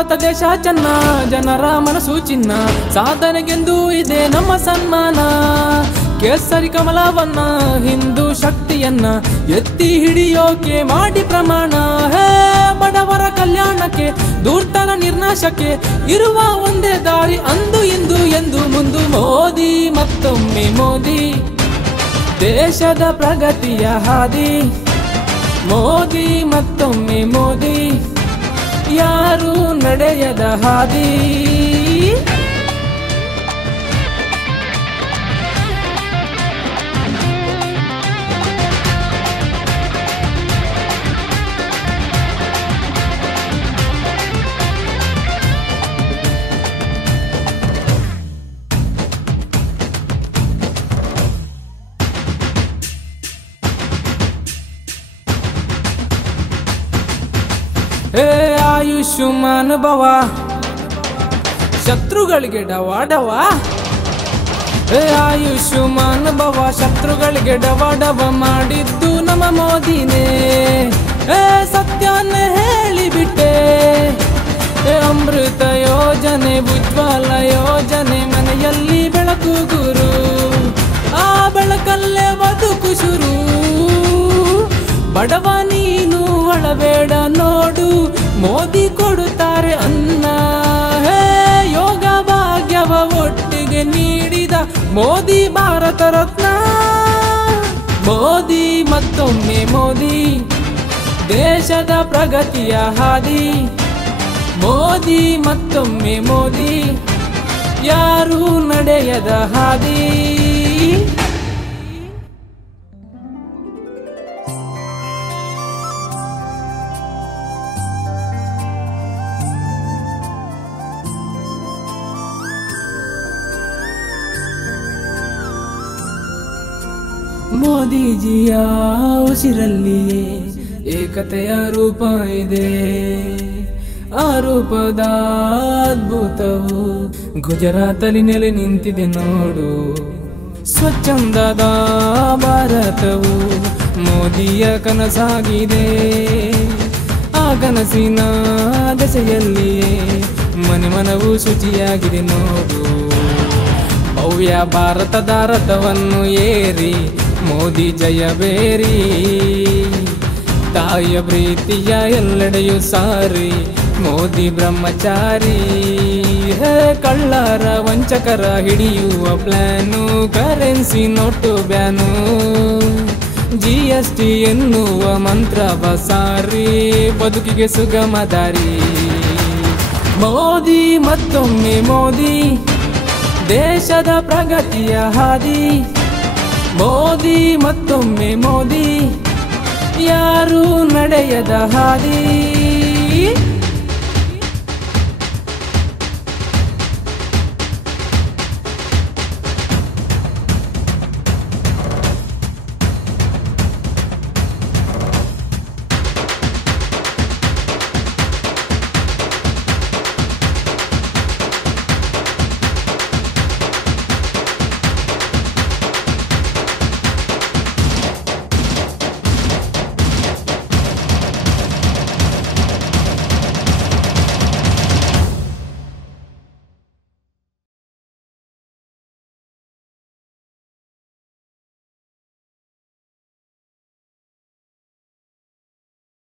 ಭಾರತ ದೇಶ ಚೆನ್ನ, ಜನರ ಮನಸ್ಸು ಚಿನ್ನ, ಸಾಧನೆಗೆಂದು ಇದೆ ನಮ್ಮ ಸನ್ಮಾನ. ಕೇಸರಿ ಕಮಲವನ್ನ, ಹಿಂದೂ ಶಕ್ತಿಯನ್ನ ಎತ್ತಿ ಹಿಡಿಯೋಕೆ ಮಾಡಿ ಪ್ರಮಾಣ. ಹೇ ಬಡವರ ಕಲ್ಯಾಣಕ್ಕೆ, ಧೂರ್ತರ ನಿರ್ನಾಶಕ್ಕೆ ಇರುವ ಒಂದೇ ದಾರಿ, ಅಂದು ಇಂದು ಎಂದು ಮುಂದು. ಮೋದಿ ಮತ್ತೊಮ್ಮೆ ಮೋದಿ, ದೇಶದ ಪ್ರಗತಿಯ ಹಾದಿ. ಮೋದಿ ಮತ್ತೊಮ್ಮೆ ಮೋದಿ, ಯಾರು ನಡೆಯದ ಹಾದಿ. ಹೇ ಆಯುಷ್ಮಾನ್ ಭವ, ಶತ್ರುಗಳಿಗೆ ಡವಾಡವ. ಹೇ ಆಯುಷ್ಮಾನ್ ಭವ, ಶತ್ರುಗಳಿಗೆ ಡವಾಡವ ಮಾಡಿದ್ದು ನಮ್ಮ ಮೋದಿನೇ. ಹೇ ಸತ್ಯನೇ ಹೇಳಿಬಿಟ್ಟೆ. ಹೇ ಅಮೃತ ಯೋಜನೆ, ಉಜ್ವಲ ಯೋಜನೆ, ಮನೆಯಲ್ಲಿ ಬೆಳಕು ಗುರು, ಆ ಬೆಳಕಲ್ಲೇ ಬದುಕು ಶುರು. ಬಡವ ನೀನು ಅಳಬೇಡ ನೋಡು, ಮೋದಿ ಕೊಡುತ್ತಾರೆ ಅನ್ನ. ಹೇ ಯೋಗ ಭಾಗ್ಯವ ಒಟ್ಟಿಗೆ ನೀಡಿದ ಮೋದಿ ಭಾರತ ರತ್ನ. ಮೋದಿ ಮತ್ತೊಮ್ಮೆ ಮೋದಿ, ದೇಶದ ಪ್ರಗತಿಯ ಹಾದಿ. ಮೋದಿ ಮತ್ತೊಮ್ಮೆ ಮೋದಿ, ಯಾರು ನಡೆಯದ ಹಾದಿ. ಮೋದಿಜಿಯ ಉಸಿರಲ್ಲಿಯೇ ಏಕತೆಯ ರೂಪ ಇದೆ. ಆ ರೂಪದ ಅದ್ಭುತವು ಗುಜರಾತಲ್ಲಿ ನೆಲೆ ನಿಂತಿದೆ ನೋಡು. ಸ್ವಚ್ಛಂದದ ಭಾರತವು ಮೋದಿಯ ಕನಸಾಗಿದೆ. ಆ ಕನಸಿನ ದೆಸೆಯಲ್ಲಿಯೇ ಮನೆ ಮನವು ಶುಚಿಯಾಗಿದೆ ನೋಡು. ಭವ್ಯ ಭಾರತದ ರಥವನ್ನು ಏರಿ ಮೋದಿ ಜಯಬೇರಿ. ತಾಯಿಯ ಪ್ರೀತಿಯ ಎಲ್ಲೆಡೆಯೂ ಸಾರಿ ಮೋದಿ ಬ್ರಹ್ಮಚಾರಿ. ಹೇ ಕಳ್ಳರ ವಂಚಕರ ಹಿಡಿಯುವ plan, currency note ban, GST ಎನ್ನುವ ಮಂತ್ರವ ಸಾರಿ ಬದುಕಿಗೆ ಸುಗಮ ದಾರಿ. ಮೋದಿ ಮತ್ತೊಮ್ಮೆ ಮೋದಿ, ದೇಶದ ಪ್ರಗತಿಯ ಹಾದಿ. ಮೋದಿ ಮತ್ತೊಮ್ಮೆ ಮೋದಿ, ಯಾರು ನಡೆಯದ ಹಾದಿ.